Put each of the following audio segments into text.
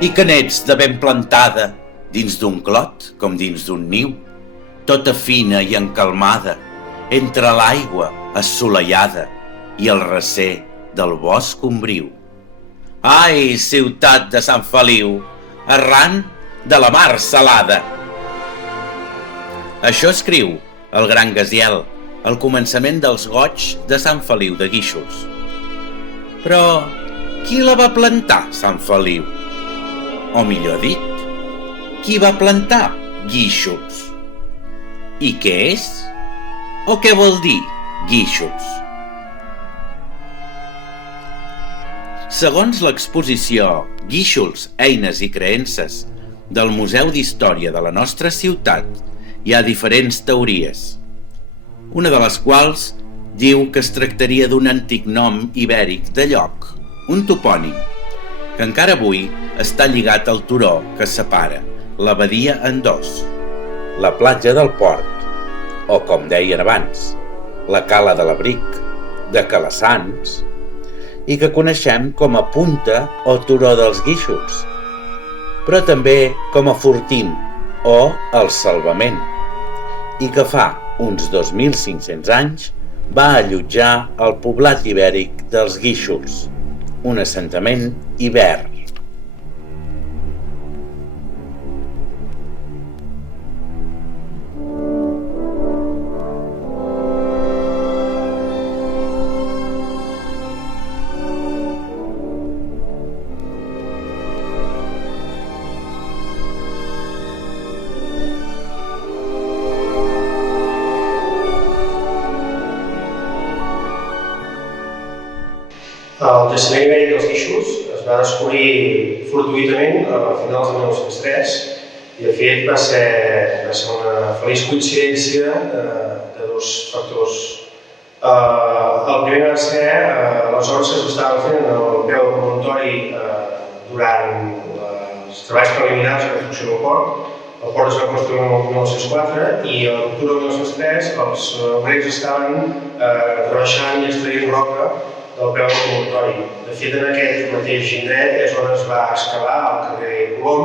i que n'ets de ben plantada, dins d'un clot com dins d'un niu, tota fina i encalmada, entre l'aigua assolellada i el recer del bosc ombriu. Ai, ciutat de Sant Feliu, arran de la mar salada! Això escriu el gran Gaziel al començament dels goigs de Sant Feliu de Guíxols. Però qui la va plantar, Sant Feliu? O millor dit, qui va plantar Guíxols? I què és? O què vol dir Guíxols? Segons l'exposició Guíxols, eines i creences del Museu d'Història de la nostra ciutat, hi ha diferents teories, una de les quals diu que es tractaria d'un antic nom ibèric de lloc, un topònim, que encara avui està lligat al turó que separa la badia en dos, la platja del Port, o com deien abans, la Cala de l'Abric, de Calassans, i que coneixem com a Punta o Turó dels Guíxols, però també com a Fortín o el Salvament, i que fa uns 2.500 anys va allotjar el poblat ibèric dels Guíxols, un assentament ibèric. El jaciment ibèric dels Guíxols es va descobrir fortuïtament a finals de 1903 i de fet va ser una feliç coincidència de dos factors. El primer va ser les obres que s'estaven fent al peu del promontori durant els treballs preliminars de construcció del port. El port es va construir el 1904 i a l'octubre de 1903 els obrers estaven rebaixant i extraient roca del peu del promontori. De fet, en aquest mateix indret és on es va excavar el carrer Colom,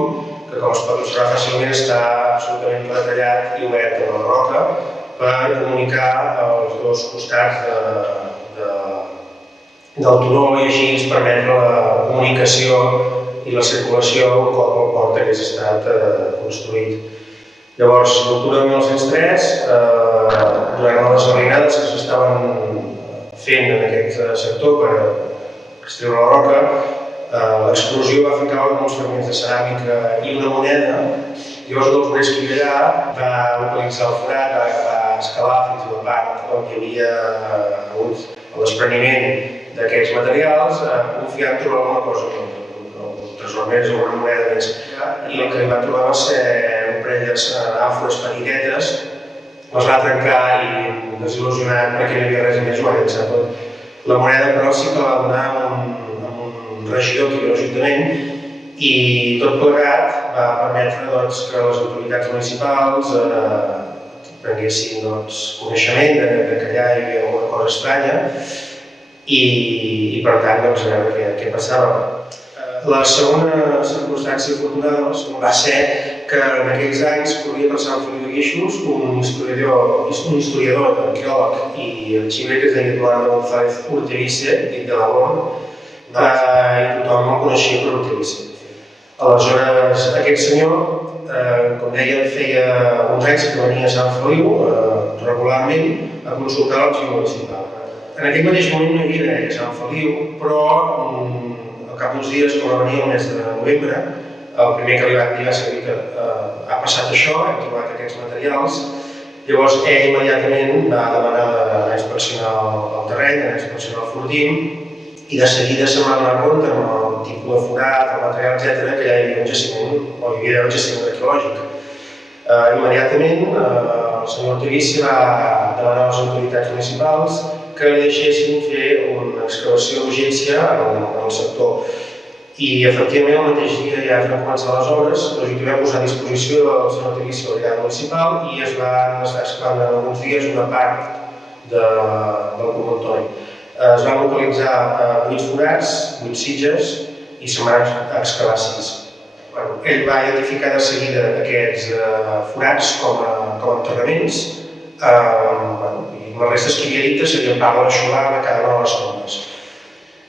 que com es pot observar fàcilment està absolutament retallat i obert a la roca per comunicar els dos costats del turó i així permetre la comunicació i la circulació un cop el port hagués estat construït. Llavors, l'octubre de 1903, durant les arruïnades que s'estaven fent en aquest sector per extreure la roca, l'explosió va fer caure molts fragments de ceràmica i una moneda. Llavors, un dels obrers que hi havia allà va localitzar el forat, va escalar fins a la part on hi havia hagut el despreniment d'aquests materials, confiant en trobar alguna cosa, un tresor més o una moneda més. I el que li va trobar va ser un parell d'àmfores petitetes. Les va trencar i desil·lusionat perquè no hi havia res més, ho va llançar tot. La moneda, però, sí que la va donar a un regidor que hi havia a l'Ajuntament i tot plegat va permetre que les autoritats municipals prenguessin coneixement que allà hi havia alguna cosa estranya i per tant, a veure què passava. La segona circumstància afortunada va ser que en aquells anys corria per Sant Feliu de Guíxols un historiador, arqueòleg i arxiver que es deia Eduardo González Urtevice, dit de la Born, i tothom el coneixia per Urtevice. Aleshores, aquest senyor, com deia, feia uns anys que venia a Sant Feliu regularment a consultar l'arxiu municipal. En aquell mateix moment no hi havia a Sant Feliu, però al cap d'uns dies, com va venir el mes de novembre, el primer que li van dir va ser que ha passat això, hem trobat aquests materials. Llavors ell immediatament va demanar d'anar a inspeccionar el terreny, d'anar a inspeccionar el fortín i de seguida se'n va donar compte amb el tipus de forat, el material, etc., que ja hi havia un jaciment, o hi havia un jaciment arqueològic. Immediatament el senyor Urtevice va demanar a les autoritats municipals que li deixessin fer una excavació d'urgència en el sector. I efectivament el mateix dia ja es van començar les obres, l'Ajuntament va posar a disposició del senyor Urtevice a la brigada municipal i es va excavar en alguns dies una part del promontori. Es van localitzar 8 forats, 8 sitges i se'n van excavar 6. ell va identificar de seguida aquests forats com a enterraments, i les restes que havia dit serien part de l'aixovar de cada una de les tombes.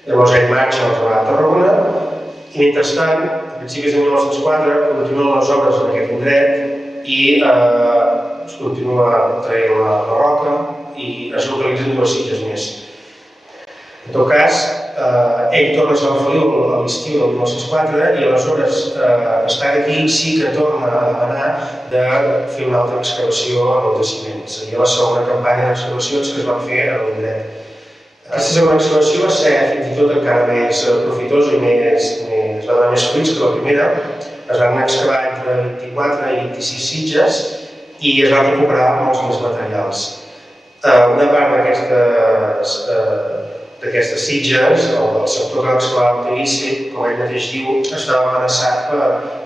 Llavors ell marxa a trobar a Tarragona i mentrestant, a principis de 1904, continuen les obres en aquest indret i es continua traient la roca i es localitzen dues sitges més. En tot cas, ell torna a Sant Feliu a l'estiu del 1904 i aleshores, estant aquí, sí que torna a demanar de fer una altra excavació en el jaciment. Seria la segona campanya d'excavacions que es van fer a l'indret. Aquesta segona excavació va ser fins i tot encara més profitosa i va donar més fruits que la primera. Es van excavar entre 24 i 26 sitges i es van recuperar molts més materials. Una part d'aquestes sitges, el sector que va excavar el Terici, com ell mateix diu, estava amenaçat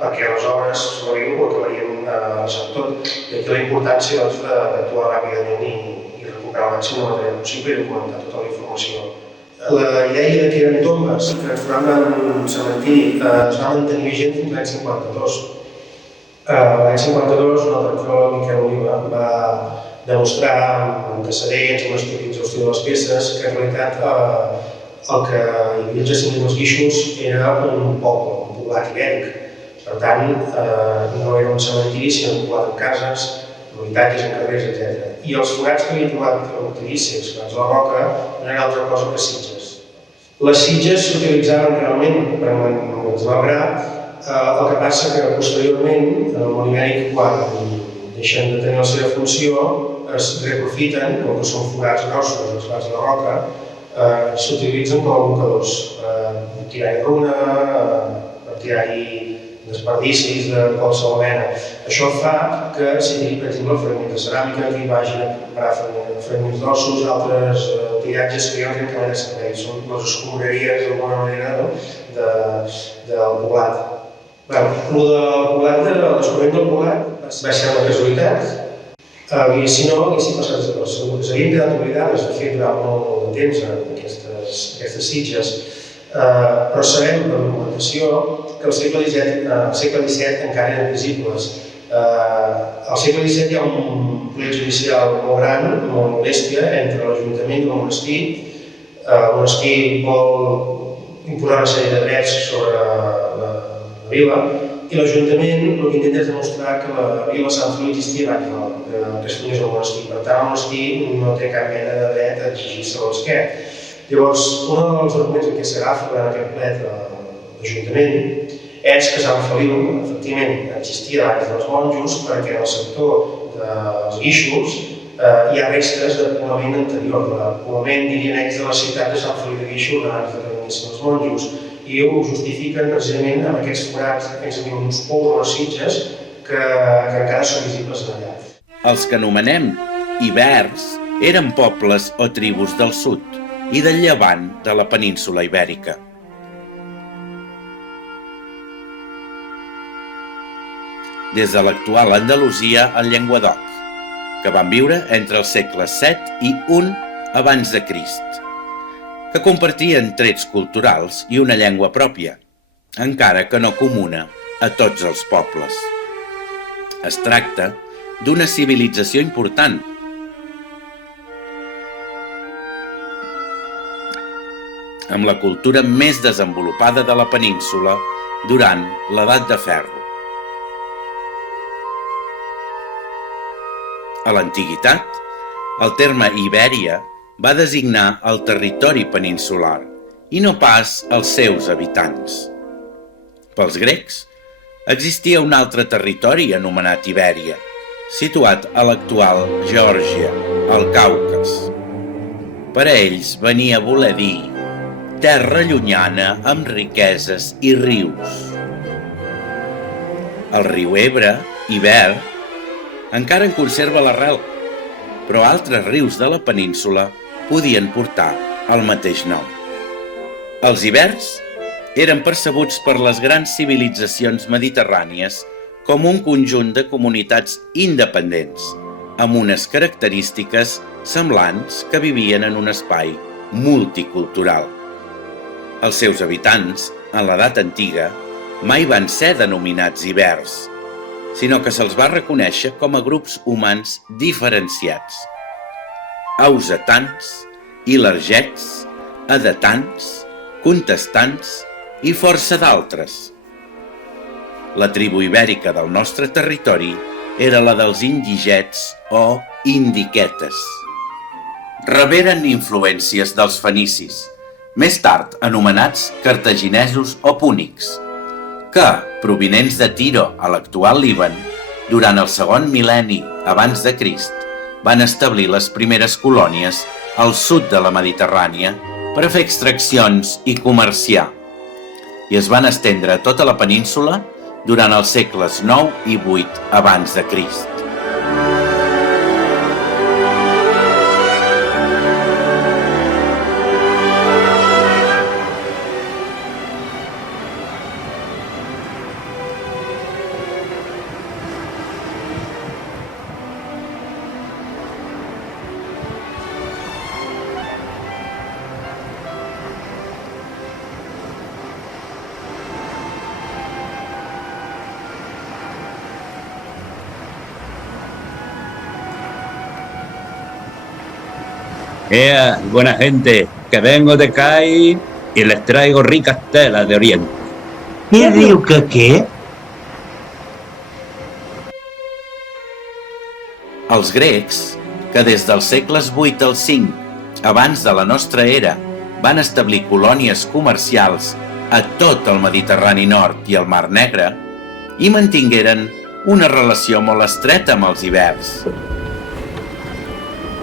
perquè les obres sobre ell ho acabarien deixant tot. I aquí la importància d'actuar ràpidament i recuperar el màxim de material possible i documentar tota la informació. La idea que eren tombes que es foraven en un cementiri es va mantenir vigent fins l'any 52. L'any 52, un altre arqueòleg, Miquel Oliva, va demostrar amb antecedents, amb un estudi exhaustiu de les peces, que en realitat el que hi havia al jaciment dels Guíxols era un poble, un poblat ibèric. Per tant, no era un cementiri, sinó un poblat amb cases, amb habitatges, amb carrers, etc. I els forats que havien trobat al Terici, excavats a la roca, no eren altra cosa que sitges. Les sitges s'utilitzaven realment per desmembrar, el que passa que posteriorment, en el món ibèric, quan deixen de tenir la seva funció, es reaprofiten, com que són forats grossos excavats a la roca, s'utilitzen com a abocadors per tirar-hi runa, per tirar-hi desperdicis de qualsevol mena. Això fa que si tenim, per exemple, fragments de ceràmica, que hi vagin a comprar fragments d'ossos, altres tiratges que ja no tenen cap mena de servei, són les escombraries d'alguna manera del poblat. El descobriment del poblat va ser una casualitat, i si no, haguessin passat desapercebudes. S'havien quedat oblidades de fet durant molt de temps aquestes sitges, però sabem per documentació que al segle XVII encara eren visibles. Al segle XVII hi ha un plet judicial molt gran, molt bèstia, entre l'Ajuntament i el monestir. El monestir vol imposar una sèrie de drets sobre la vila i l'Ajuntament el que intenta és demostrar que la vila de Sant Feliu existia abans que es fundés el monestir. Per tant, el monestir no té cap mena de dret a exigir-se l'esquer. Llavors, un dels arguments en què s'agafa durant aquest plet de l'Ajuntament és que Sant Feliu, efectivament, existia abans dels monjos perquè en el sector dels Guíxols hi ha restes de poblament anterior, de poblament, dirien ells, de la ciutat de Sant Feliu de Guíxols abans que venissin els monjos. I ho justifiquen precisament amb aquests forats, aquests uns pous o les sitges que encara són visibles allà. Els que anomenem ibers eren pobles o tribus del sud i del llevant de la península ibèrica. Des de l'actual Andalusia al Llenguadoc, que van viure entre els segles VII i I abans de Crist, que compartien trets culturals i una llengua pròpia, encara que no comuna a tots els pobles. Es tracta d'una civilització important, amb la cultura més desenvolupada de la península durant l'Edat de Ferro. A l'antiguitat, el terme Ibèria va designar el territori peninsular i no pas els seus habitants. Pels grecs, existia un altre territori anomenat Ibèria, situat a l'actual Geòrgia, al Caucas. Per a ells venia a voler dir terra llunyana amb riqueses i rius. El riu Ebre, Iber, encara en conserva l'arrel, però altres rius de la península podien portar el mateix nom. Els ibers eren percebuts per les grans civilitzacions mediterrànies com un conjunt de comunitats independents, amb unes característiques semblants que vivien en un espai multicultural. Els seus habitants, en l'edat antiga, mai van ser denominats ibers, sinó que se'ls va reconèixer com a grups humans diferenciats: ausetans, ilergets, edetans, contestants i força d'altres. La tribu ibèrica del nostre territori era la dels indigets o indiquetes. Reberen influències dels fenicis, més tard anomenats cartaginesos o púnics, que, provinents de Tiro a l'actual Líban, durant el segon mil·lenni abans de Crist, van establir les primeres colònies al sud de la Mediterrània per a fer extraccions i comerciar, i es van estendre a tota la península durant els segles IX i VIII abans de Crist. Buena gente, que vengo de Cai y les traigo ricas telas de Oriente. Què diu que què? Els grecs, que des dels segles VIII al V, abans de la nostra era, van establir colònies comercials a tot el Mediterrani Nord i el Mar Negre, i mantingueren una relació molt estreta amb els ibers.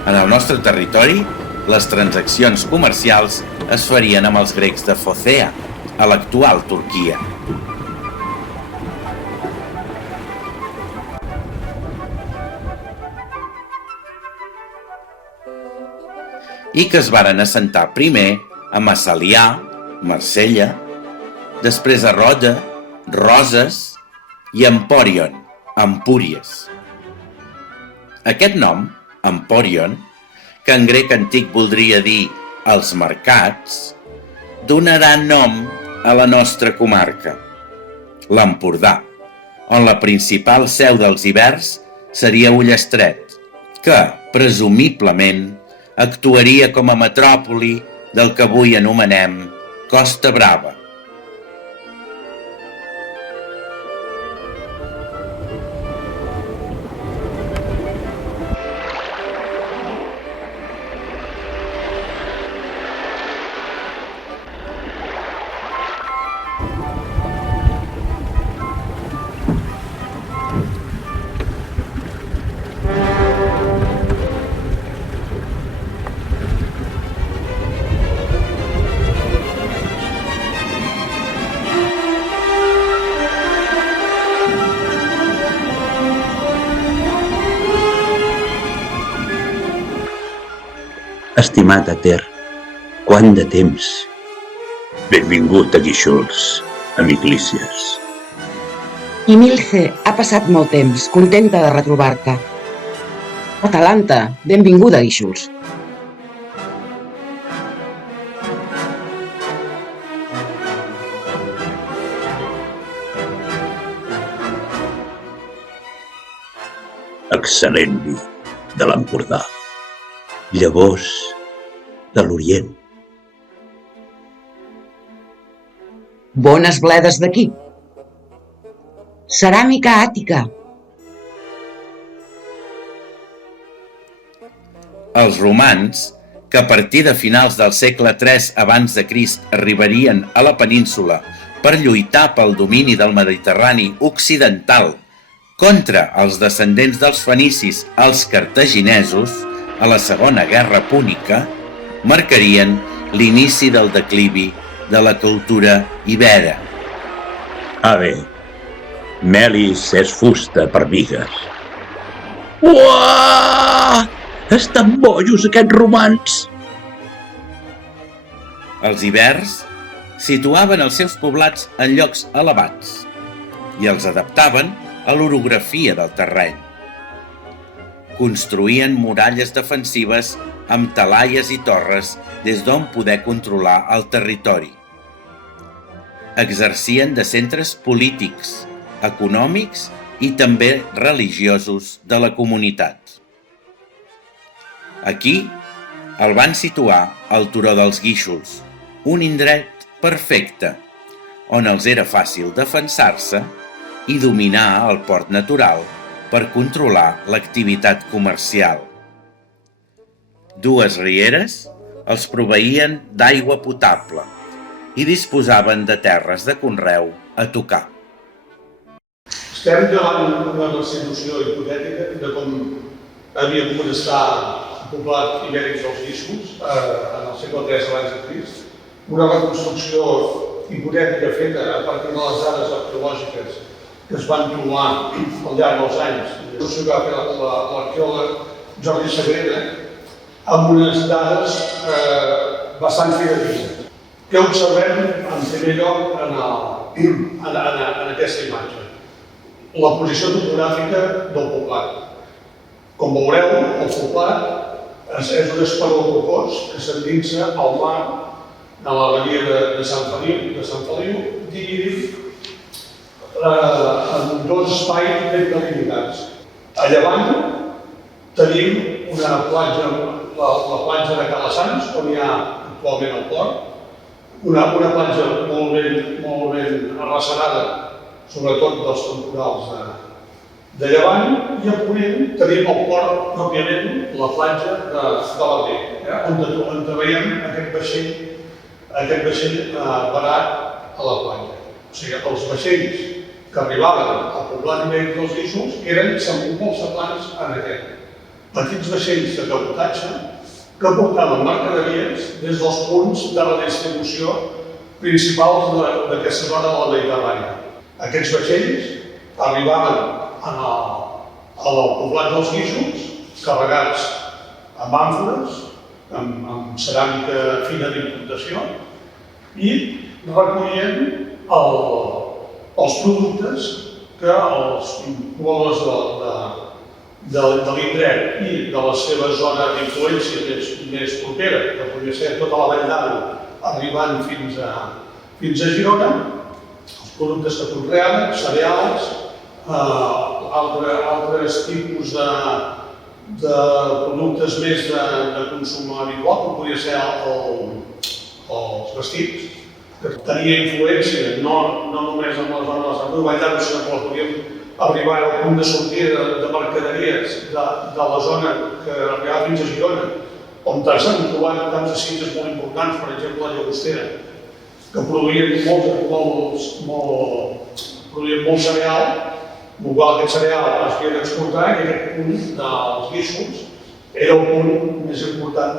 En el nostre territori, les transaccions comercials es farien amb els grecs de Focea, a l'actual Turquia. I que es varen assentar primer a Massalià, Marsella, després a Roda, Roses i Empòrion, Empúries. Aquest nom, Empòrion, que en grec antic voldria dir els mercats, donarà nom a la nostra comarca, l'Empordà, on la principal seu dels ibers seria Ullastret, que, presumiblement, actuaria com a metròpoli del que avui anomenem Costa Brava. Estimat Ater, quant de temps! Benvingut a Guíxols, amic Lícies. I Milce, ha passat molt temps, contenta de retrobar-te. Atalanta, benvinguda, Guíxols. Excel·lent vi de l'Empordà. Llavors de l'Orient. Bones bledes d'aquí. Ceràmica àtica. Els romans, que a partir de finals del segle III abans de Crist arribarien a la península per lluitar pel domini del Mediterrani occidental contra els descendents dels fenicis, els cartaginesos, a la Segona Guerra Púnica, marcarien l'inici del declivi de la cultura ibera. Ave, Melis és fusta per bigues. Uaaah! Estan bojos aquests romans! Els ibers situaven els seus poblats en llocs elevats i els adaptaven a l'orografia del terreny. Construïen muralles defensives amb talaies i torres des d'on poder controlar el territori. exercien de centres polítics, econòmics i també religiosos de la comunitat. Aquí el van situar al Turó dels Guíxols, un indret perfecte, on els era fàcil defensar-se i dominar el port natural per controlar l'activitat comercial. Dues rieres els proveïen d'aigua potable i disposaven de terres de conreu a tocar. Estem davant una restitució hipotètica de com havia pogut estar el poblat ibèric dels Guíxols en el segle III abans de Crist. Una reconstrucció hipotètica feta a partir de les dades arqueològiques que es van trobar al llarg dels anys. La reconstrucció que va fer l'arqueòleg Jordi Sagrera amb unes dades bastant fidedignes. Què observem en primer lloc en aquesta imatge? La posició topogràfica del poblat. Com veureu, el poblat és un esperó rocós que s'endinsa al mar a la badia de Sant Feliu, dividit en dos espais ben delimitats. A llevant tenim una platja, la platja de Calassanç, on hi ha actualment el port, una platja molt ben arrecerada, sobretot dels temporals de llevant, i a ponent tenim el port, pròpiament, la platja de l'Alder, on veiem aquest vaixell parat a la platja. O sigui, els vaixells que arribaven al poblat ibèric dels Guíxols eren molt semblants a aquest. Petits vaixells de cabotatge que portaven mercaderies des dels punts de redistribució principals d'aquesta zona de la Mediterrània. Aquests vaixells arribaven al poblat dels Guíxols carregats amb àmfores, amb ceràmica fina d'importació i recollien els productes que els pobladors de l'indret i de la seva zona d'influència més propera, que podria ser tota la Vall d'Aro, arribant fins a Girona, els productes que conreaven, cereals, altres tipus de productes més de consum habitual, com podria ser els vestits, que tenia influència no només en la zona de la Sant Vall d'Aro, sinó que podíem arribar al punt de sortida de mercaderies de la zona que arribava fins a Girona, on s'han trobat camps de sitges molt importants, per exemple la Llagostera, que produïen molt cereal, el qual aquest cereal es havia d'exportar i aquest punt dels Guíxols era el punt més important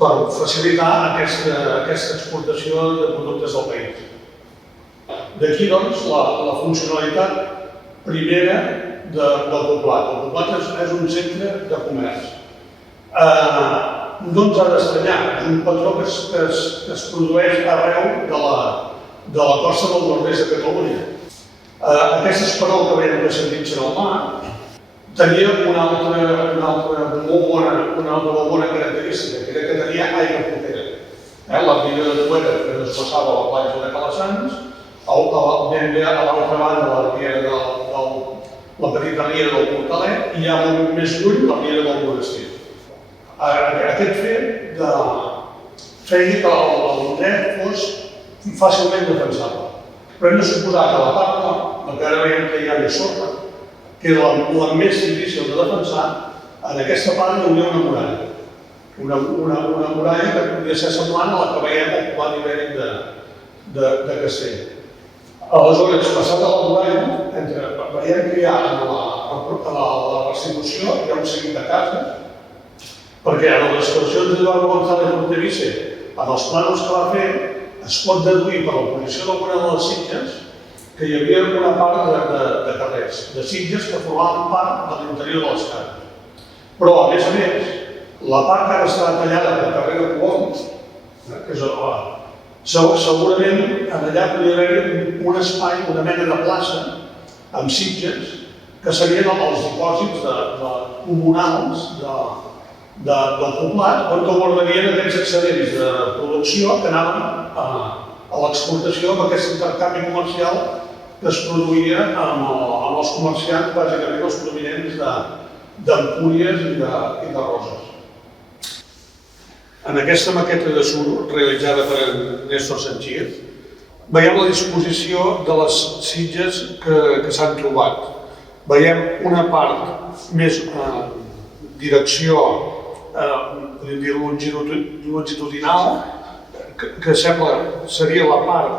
per facilitar aquesta exportació de productes del país. D'aquí, doncs, la funcionalitat primera del poblat. El poblat és un centre de comerç. No ens ha d'estranyar, és un patró que es produeix arreu de la costa del nord-est de Catalunya. Aquest esperó que veiem que s'endinsa al mar tenia una altra molt bona característica, que era que tenia aigua propera. La riera de Tuera, que desplaçava a la platja de Calassanç, ben bé a l'altra banda la petita riera del Portalet i ja molt més lluny la riera del Monestir. Aquest fet feia que l'indret fos fàcilment defensable. Però hem de suposar que la part nord, la que ara veiem que hi ha més sorra, que era la més difícil de defensar, en aquesta part hi hauria una muralla. Una muralla que podria ser semblant a la que veiem al poblat ibèric de Castell. Aleshores, passat a la muralla, veiem que hi ha a la restitució hi ha un seguit de cases, perquè en les excavacions d'Eduardo González Montevice, en els plànols que va fer, es pot deduir per la posició d'alguna de les sitges que hi havia una part de carrers, de sitges que formaven part de l'interior de les cases. Però, a més, la part que ara està tallada pel carrer de Colom, que és segurament allà podria haver un espai, una mena de plaça, amb sitges, que serien els dipòsits comunals del poblat, on guardarien aquests excedents de producció que anaven l'exportació, amb aquest intercanvi comercial que es produïa amb els comerciants, bàsicament els provinents d'Empúries i de Roses. En aquesta maqueta de suro, realitzada per Néstor Sanchís, veiem la disposició de les sitges que s'han trobat. Veiem una part més direcció longitudinal, que seria la part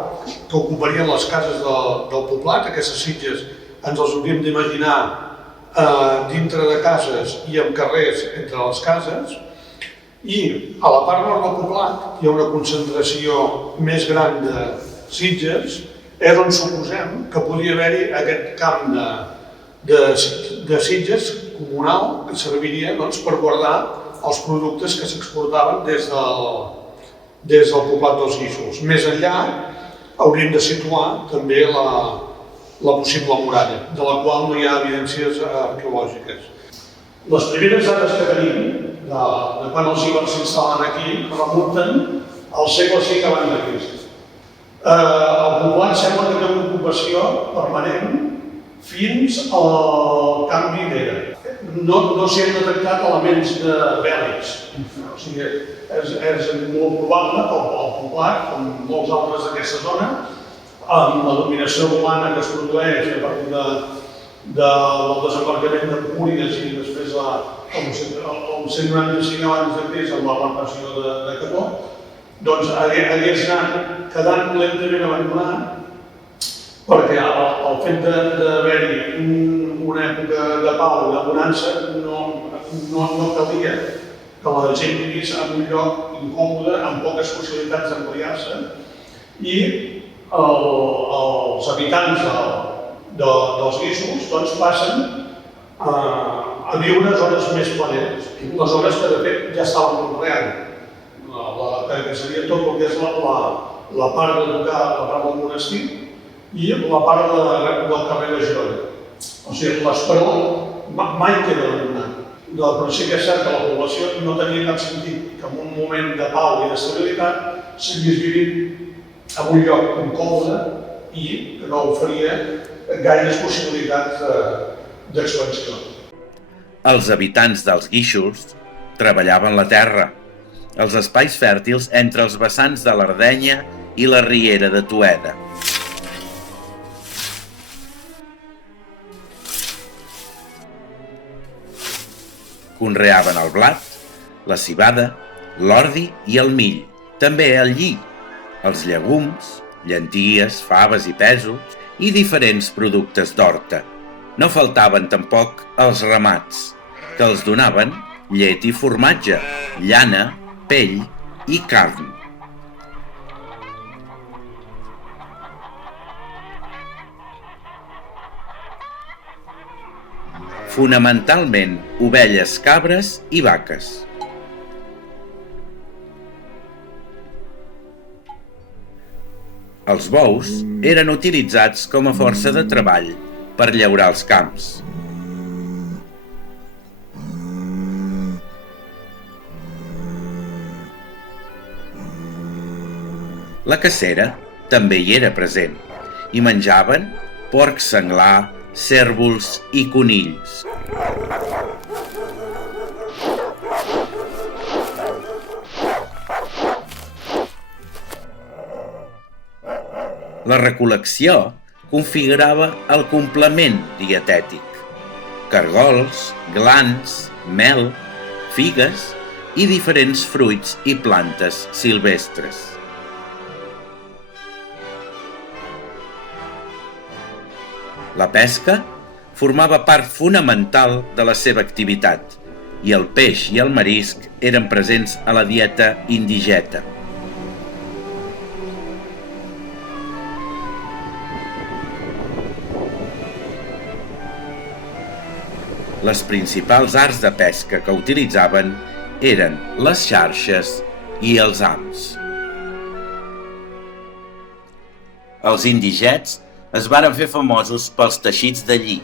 que ocuparien les cases del poblat. Aquestes sitges ens les hauríem d'imaginar dintre de cases i en carrers entre les cases. I a la part nord del poblat hi ha una concentració més gran de sitges, és on suposem que podria haver-hi aquest camp de sitges comunal que serviria per guardar els productes que s'exportaven des del poblat dels Guíxols. Més enllà hauríem de situar també la possible muralla, de la qual no hi ha evidències arqueològiques. Les primeres dades que tenim de quan els ibers s'instal·len aquí remunten al segle V abans de Crist. El poblat sembla que té una ocupació permanent fins al canvi d'era. No s'hi han detectat elements bèl·lics. O sigui, és molt probable que el poblat, com molts altres d'aquesta zona, amb la dominació romana que es produeix a partir del desembarcament d'Empúries i després el 195 abans de Crist amb la repressió de Cató, doncs hagués anat quedant lentament abandonat, perquè el fet d'haver-hi una època de pau, de bonança, no calia que la gent vivís en un lloc incòmode, amb poques possibilitats d'ampliar-se, i els habitants dels Guíxols passen a viure zones més planeres, les zones que de fet ja estaven conreant, que seria tot el que és la part de tocar, la part del monestir, i la part del carrer de Girona. O sigui, l'Esperó mai queda abandonat. Però sí que és cert que la població no tenia cap sentit que en un moment de pau i d'estabilitat seguís vivint en un lloc incòmode i que no oferia gaires possibilitats d'expansió. Els habitants dels Guíxols treballaven la terra, els espais fèrtils entre els vessants de l'Ardenya i la riera de Tueda. Conreaven el blat, la civada, l'ordi i el mill, també el lli, els llegums, llenties, faves i pèsols i diferents productes d'horta. No faltaven tampoc els ramats, que els donaven llet i formatge, llana, pell i carn. Fonamentalment ovelles, cabres i vaques. Els bous eren utilitzats com a força de treball per llaurar els camps. La cacera també hi era present i menjaven porc senglar, cérvols i conills. La recol·lecció configurava el complement dietètic: cargols, glans, mel, figues i diferents fruits i plantes silvestres. La pesca formava part fonamental de la seva activitat i el peix i el marisc eren presents a la dieta indigeta. Les principals arts de pesca que utilitzaven eren les xarxes i els hams. Els indigets es varen fer famosos pels teixits de lli.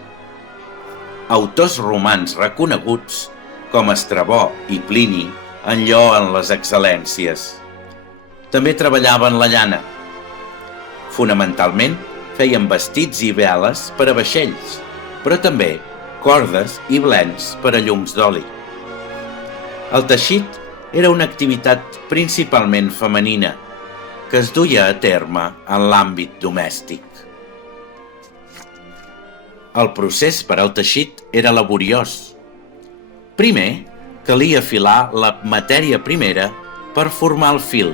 Autors romans reconeguts, com Estrabó i Plini, en lloen les excel·lències. També treballaven la llana, Fonamentalment, feien vestits i veles per a vaixells, però també cordes i blens per a llums d'oli. El teixit era una activitat principalment femenina, que es duia a terme en l'àmbit domèstic. El procés per al teixit era laboriós. Primer, calia afilar la matèria primera per formar el fil,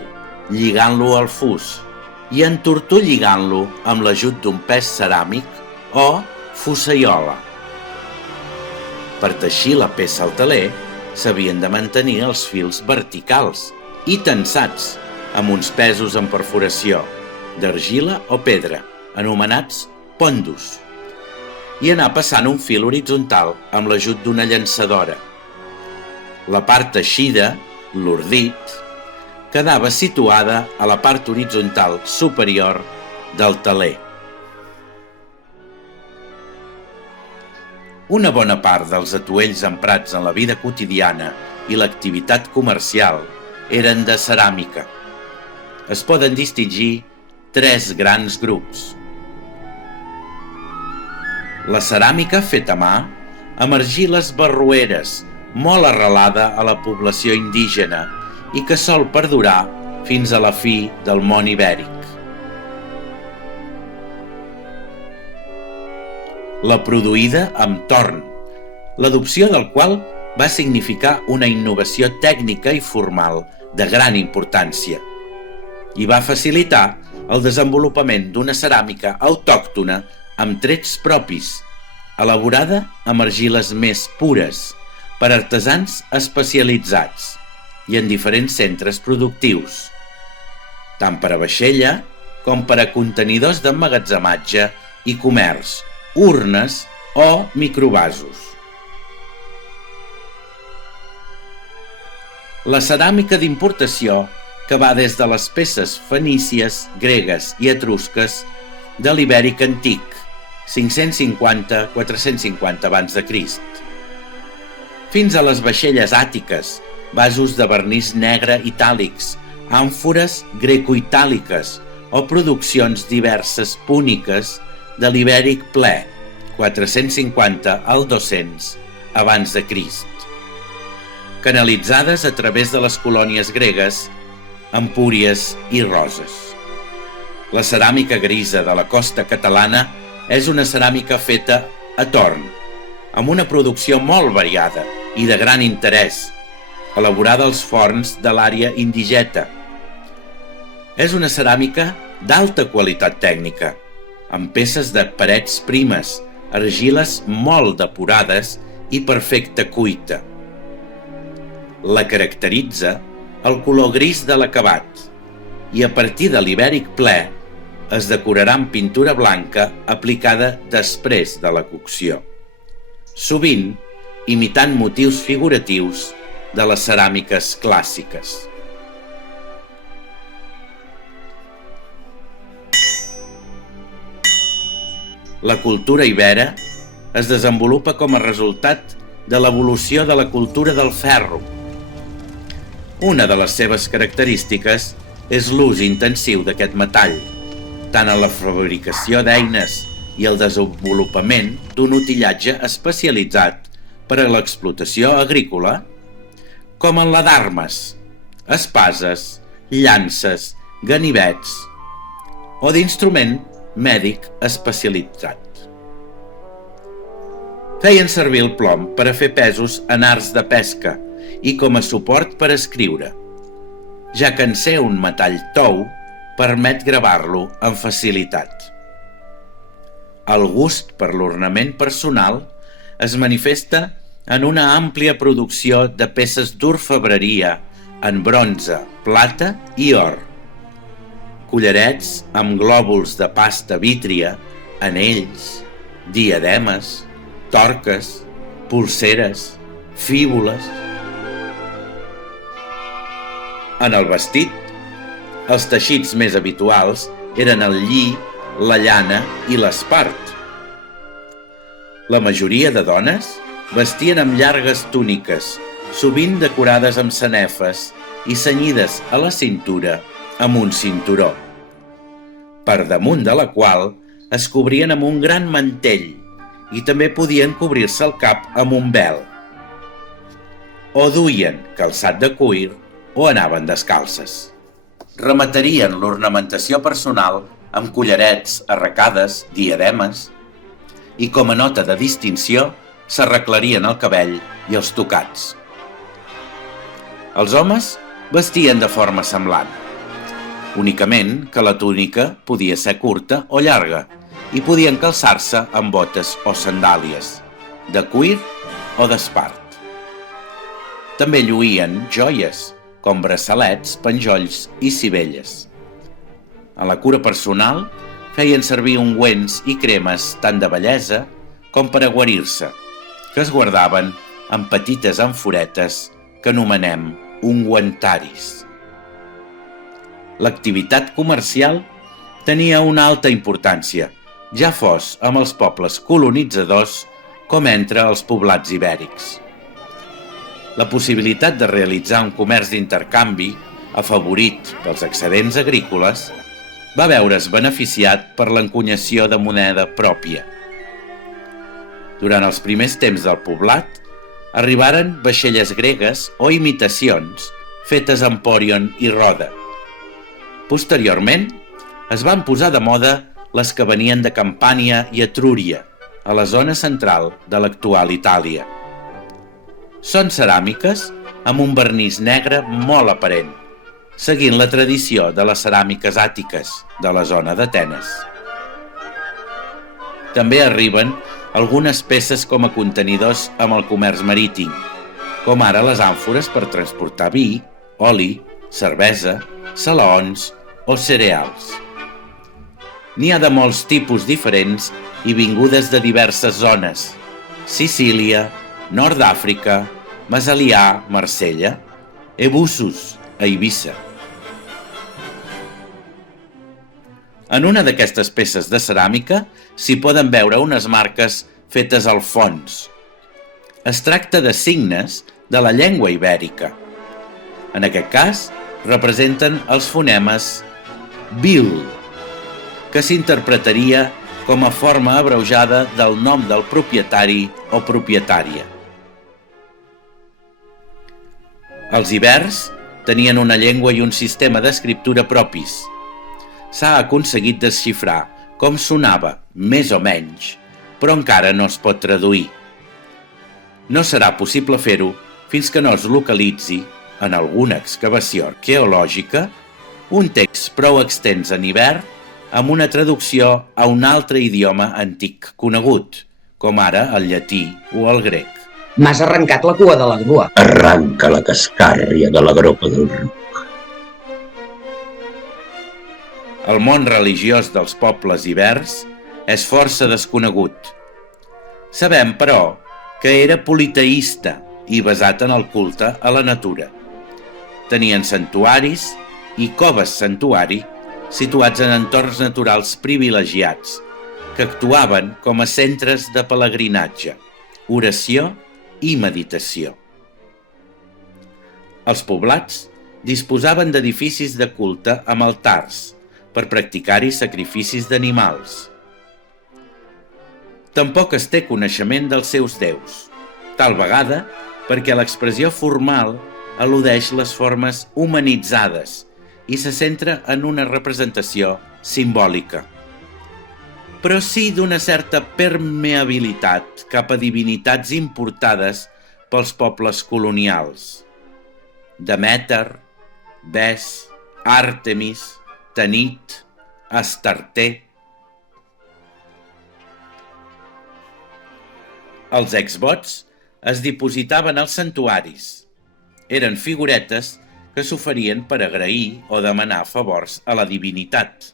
lligant-lo al fus, i entortolligant-lo amb l'ajut d'un pes ceràmic o fusseiola. Per teixir la peça al teler, s'havien de mantenir els fils verticals i tensats amb uns pesos en perforació, d'argila o pedra, anomenats pondus, i anar passant un fil horitzontal amb l'ajut d'una llançadora. La part teixida, l'ordit, quedava situada a la part horitzontal superior del teler. Una bona part dels atuells emprats en la vida quotidiana i l'activitat comercial eren de ceràmica. Es poden distingir 3 grans grups. La ceràmica feta a mà, amb argiles barroeres, molt arrelada a la població indígena i que sol perdurar fins a la fi del món ibèric. La produïda amb torn, l'adopció del qual va significar una innovació tècnica i formal de gran importància i va facilitar el desenvolupament d'una ceràmica autòctona amb trets propis, elaborada amb argiles més pures, per artesans especialitzats i en diferents centres productius, tant per a vaixella com per a contenidors d'emmagatzematge i comerç, urnes o microvasos. La ceràmica d'importació, que va des de les peces fenícies, gregues i etrusques de l'Ibèric antic, 550-450 a.C., fins a les vaixelles àtiques, vasos de vernís negre itàlics, àmfores greco-itàliques o produccions diverses púniques de l'Ibèric ple, 450 al 200 abans de Crist, canalitzades a través de les colònies gregues, Empúries i Roses. La ceràmica grisa de la costa catalana és una ceràmica feta a torn, amb una producció molt variada i de gran interès, elaborada als forns de l'àrea indigeta. És una ceràmica d'alta qualitat tècnica, amb peces de parets primes, argiles molt depurades i perfecta cuita. La caracteritza el color gris de l'acabat i a partir de l'Ibèric ple es decorarà amb pintura blanca aplicada després de la cocció, sovint imitant motius figuratius de les ceràmiques clàssiques. La cultura ibera es desenvolupa com a resultat de l'evolució de la cultura del ferro. Una de les seves característiques és l'ús intensiu d'aquest metall, tant en la fabricació d'eines i el desenvolupament d'un utillatge especialitzat per a l'explotació agrícola, com en la d'armes, espases, llances, ganivets o d'instrument mèdic especialitzat. Feien servir el plom per a fer pesos en arts de pesca i com a suport per escriure, ja que en ser un metall tou permet gravar-lo amb facilitat. El gust per l'ornament personal es manifesta en una àmplia producció de peces d'orfebreria en bronze, plata i or, collarets amb glòbuls de pasta vítria, anells, diademes, torques, pulseres, fíbules. En el vestit, els teixits més habituals eren el lli, la llana i l'espart. La majoria de dones vestien amb llargues túniques, sovint decorades amb sanefes i cenyides a la cintura amb un cinturó. per damunt de la qual es cobrien amb un gran mantell i també podien cobrir-se el cap amb un vel. O duien calçat de cuir o anaven descalces. Rematarien l'ornamentació personal amb collarets, arracades, diademes i com a nota de distinció s'arreglarien el cabell i els tocats. Els homes vestien de forma semblant, únicament que la túnica podia ser curta o llarga i podien calçar-se amb botes o sandàlies, de cuir o d'espart. També lluïen joies, com braçalets, penjolls i sivelles. A la cura personal feien servir ungüents i cremes tant de bellesa com per a guarir-se, que es guardaven en petites amforetes que anomenem ungüentaris. L'activitat comercial tenia una alta importància, ja fos amb els pobles colonitzadors com entre els poblats ibèrics. La possibilitat de realitzar un comerç d'intercanvi, afavorit pels excedents agrícoles, va veure's beneficiat per l'encunyació de moneda pròpia. Durant els primers temps del poblat, arribaren vaixelles gregues o imitacions fetes amb pòrion i roda. Posteriorment, es van posar de moda les que venien de Campània i Etrúria, a la zona central de l'actual Itàlia. Són ceràmiques amb un vernís negre molt aparent, seguint la tradició de les ceràmiques àtiques de la zona d'Atenes. També arriben algunes peces com a contenidors amb el comerç marítim, com ara les àmfores per transportar vi, oli, cervesa, salaons o cereals. N'hi ha de molts tipus diferents i vingudes de diverses zones: Sicília, Nord d'Àfrica, Masalià, Marsella, Ebussos, a Eivissa. En una d'aquestes peces de ceràmica s'hi poden veure unes marques fetes al fons. Es tracta de signes de la llengua ibèrica. En aquest cas, representen els fonemes bil, que s'interpretaria com a forma abreujada del nom del propietari o propietària. Els ibers tenien una llengua i un sistema d'escriptura propis. S'ha aconseguit desxifrar com sonava, més o menys, però encara no es pot traduir. No serà possible fer-ho fins que no es localitzi, en alguna excavació arqueològica, un text prou extens en iber amb una traducció a un altre idioma antic conegut, com ara el llatí o el grec. M'has arrencat la cua de la grua. Arranca la cascàrria de la gropa del ruc. El món religiós dels pobles ibers és força desconegut. Sabem, però, que era politeista i basat en el culte a la natura. Tenien santuaris i coves santuari situats en entorns naturals privilegiats, que actuaven com a centres de pelegrinatge, oració i meditació. Els poblats disposaven d'edificis de culte amb altars per practicar-hi sacrificis d'animals. Tampoc es té coneixement dels seus déus, tal vegada perquè l'expressió formal al·ludeix les formes humanitzades i se centra en una representació simbòlica, però sí d'una certa permeabilitat cap a divinitats importades pels pobles colonials. Demèter, Bes, Àrtemis, Tanit, Astarté. Els exvots es dipositaven als santuaris. Eren figuretes que s'oferien per agrair o demanar favors a la divinitat.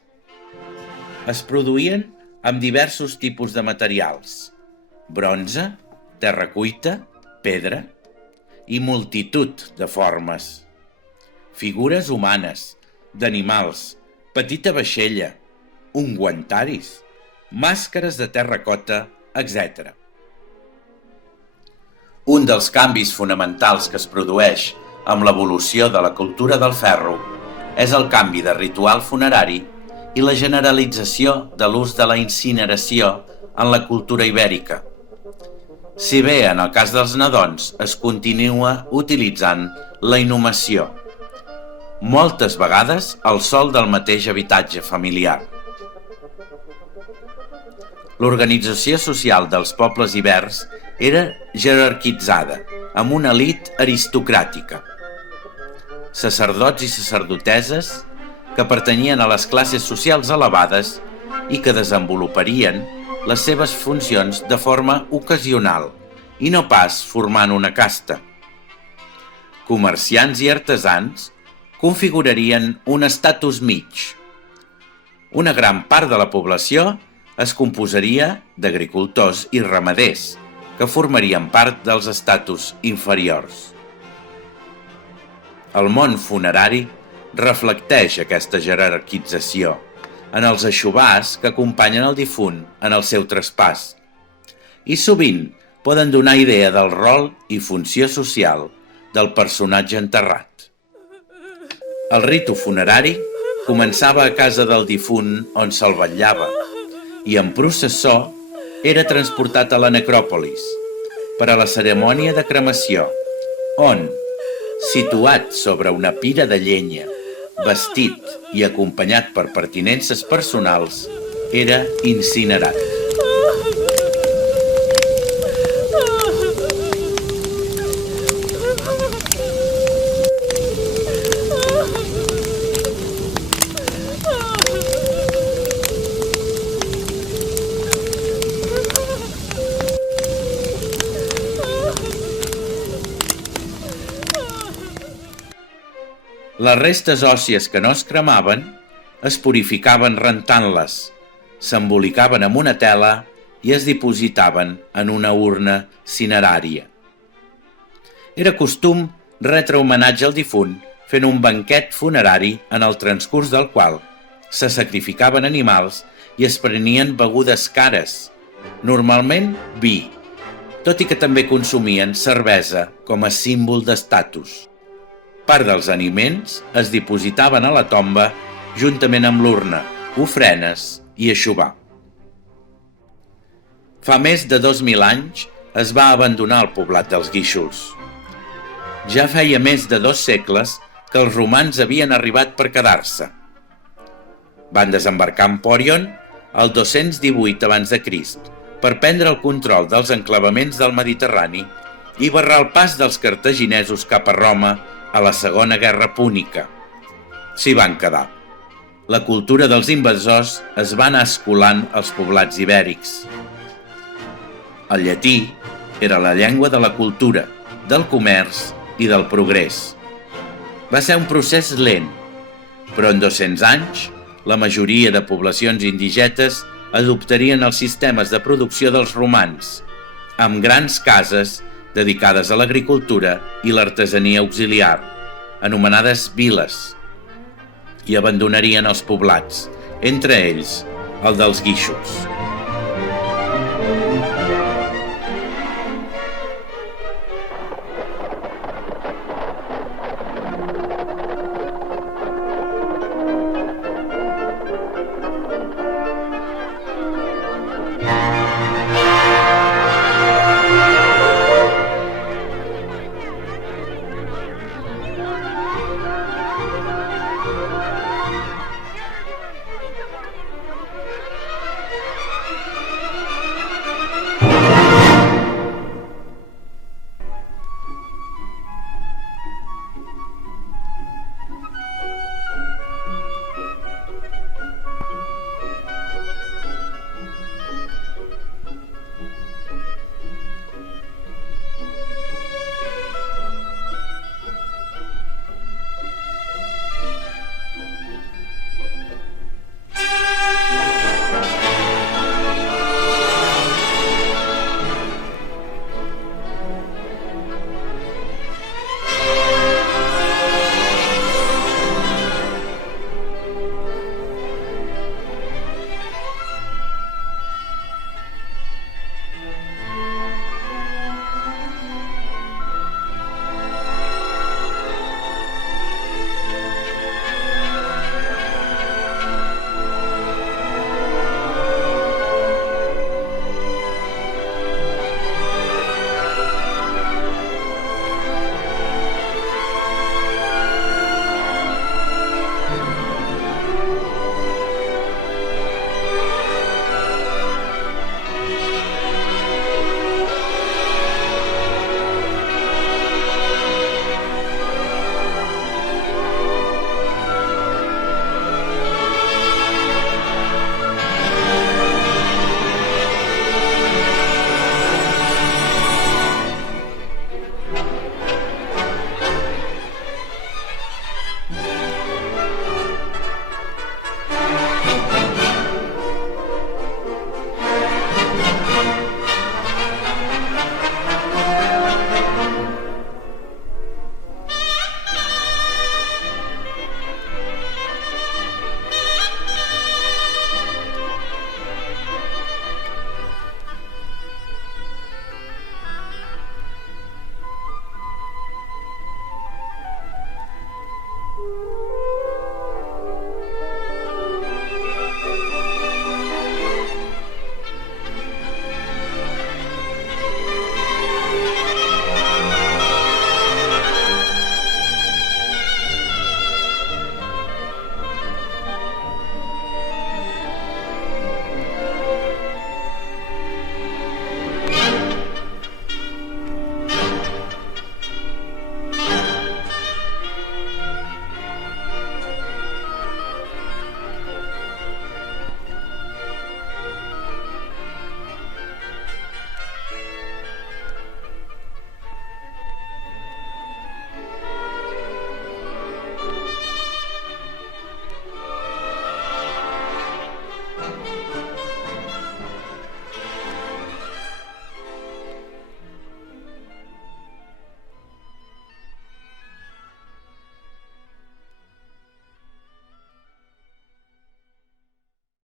Es produïen amb diversos tipus de materials: bronze, terra cuita, pedra i multitud de formes. Figures humanes, d'animals, petita vaixella, ungüentaris, màscares de terracota, etc. Un dels canvis fonamentals que es produeix amb l'evolució de la cultura del ferro és el canvi de ritual funerari i la generalització de l'ús de la incineració en la cultura ibèrica. Si bé en el cas dels nadons es continua utilitzant la inhumació, moltes vegades al sòl del mateix habitatge familiar. L'organització social dels pobles ibers era jerarquitzada, amb una elit aristocràtica. Sacerdots i sacerdotesses que pertanyien a les classes socials elevades i que desenvoluparien les seves funcions de forma ocasional i no pas formant una casta. Comerciants i artesans configurarien un estatus mig. Una gran part de la població es composaria d'agricultors i ramaders, que formarien part dels estatus inferiors. El món funerari reflecteix aquesta jerarquització en els aixovars que acompanyen el difunt en el seu traspàs i sovint poden donar idea del rol i funció social del personatge enterrat. El ritu funerari començava a casa del difunt on se'l vetllava i en processó era transportat a la necròpolis per a la cerimònia de cremació, on, situat sobre una pira de llenya, vestit i acompanyat per pertinences personals, era incinerat. Les restes òssies que no es cremaven es purificaven rentant-les, s'embolicaven amb una tela i es dipositaven en una urna cinerària. Era costum retre homenatge al difunt fent un banquet funerari en el transcurs del qual se sacrificaven animals i es prenien begudes cares, normalment vi, tot i que també consumien cervesa com a símbol d'estatus. Part dels aliments es dipositaven a la tomba juntament amb l'urna, ofrenes i aixovar. Fa més de 2.000 anys es va abandonar el poblat dels Guíxols. Ja feia més de 2 segles que els romans havien arribat per quedar-se. Van desembarcar a Empòrion el 218 a.C. per prendre el control dels enclavaments del Mediterrani i barrar el pas dels cartaginesos cap a Roma a la Segona Guerra Púnica. S'hi van quedar. La cultura dels invasors es va anar escolant als poblats ibèrics. El llatí era la llengua de la cultura, del comerç i del progrés. Va ser un procés lent, però en 200 anys la majoria de poblacions indigetes adoptarien els sistemes de producció dels romans, amb grans cases dedicades a l'agricultura i l'artesania auxiliar, anomenades viles, i abandonarien els poblats, entre ells el dels Guíxols.